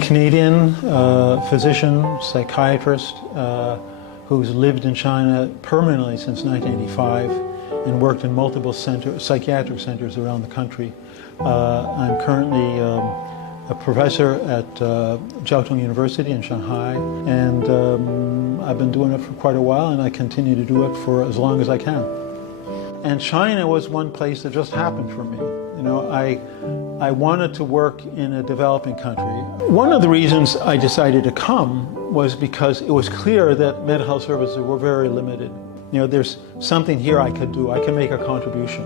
Canadian physician, psychiatrist, who's lived in China permanently since 1985 and worked in multiple psychiatric centers around the country. I'm currently a professor at Jiao Tong University in Shanghai, and I've been doing it for quite a while, and I continue to do it for as long as I can. And China was one place that just happened for me. You know, I wanted to work in a developing country. One of the reasons I decided to come was because it was clear that mental health services were very limited. You know, there's something here I could do. I can make a contribution.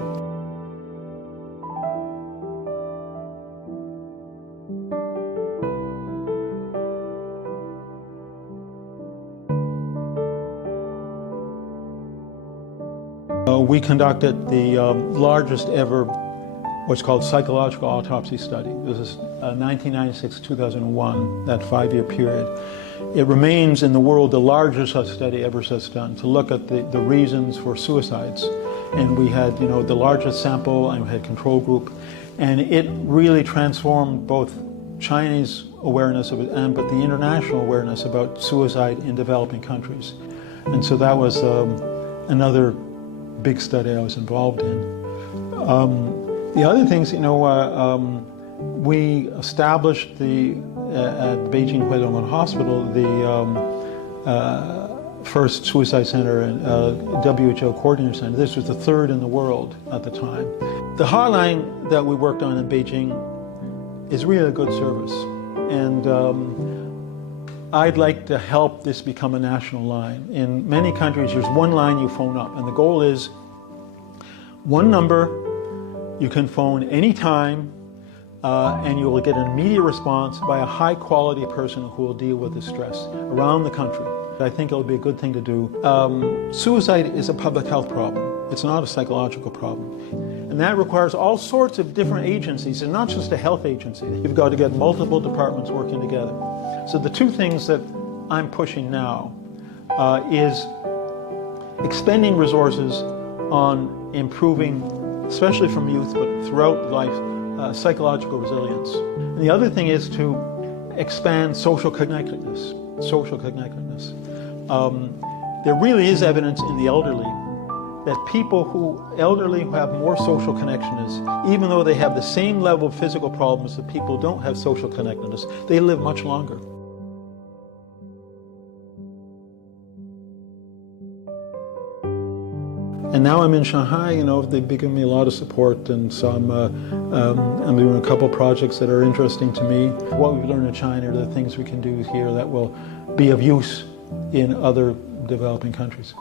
We conducted the largest ever what's called psychological autopsy study. This is 1996-2001, that 5-year period. It remains in the world the largest such study ever done to look at the reasons for suicides. And we had, you know, the largest sample, and we had control group, and it really transformed both Chinese awareness of it but the international awareness about suicide in developing countries. And so that was another big study I was involved in. The other things, you know, we established at the Beijing Huidongguan Hospital the first suicide center and WHO coordinator center. This was the third in the world at the time. The hotline that we worked on in Beijing is really a good service, and I'd like to help this become a national line. In many countries, there's one line you phone up, and the goal is one number you can phone anytime, and you will get an immediate response by a high-quality person who will deal with the stress around the country. I think it'll be a good thing to do. Suicide is a public health problem. It's not a psychological problem. And that requires all sorts of different agencies, and not just a health agency. You've got to get multiple departments working together. So the two things that I'm pushing now is expending resources on improving, especially from youth, but throughout life, psychological resilience. And the other thing is to expand social connectedness. Social connectedness. There really is evidence in the elderly that elderly who have more social connectedness, even though they have the same level of physical problems that people who don't have social connectedness, they live much longer. And now I'm in Shanghai, you know, they've given me a lot of support, and so I'm doing a couple projects that are interesting to me. What we've learned in China are the things we can do here that will be of use in other developing countries.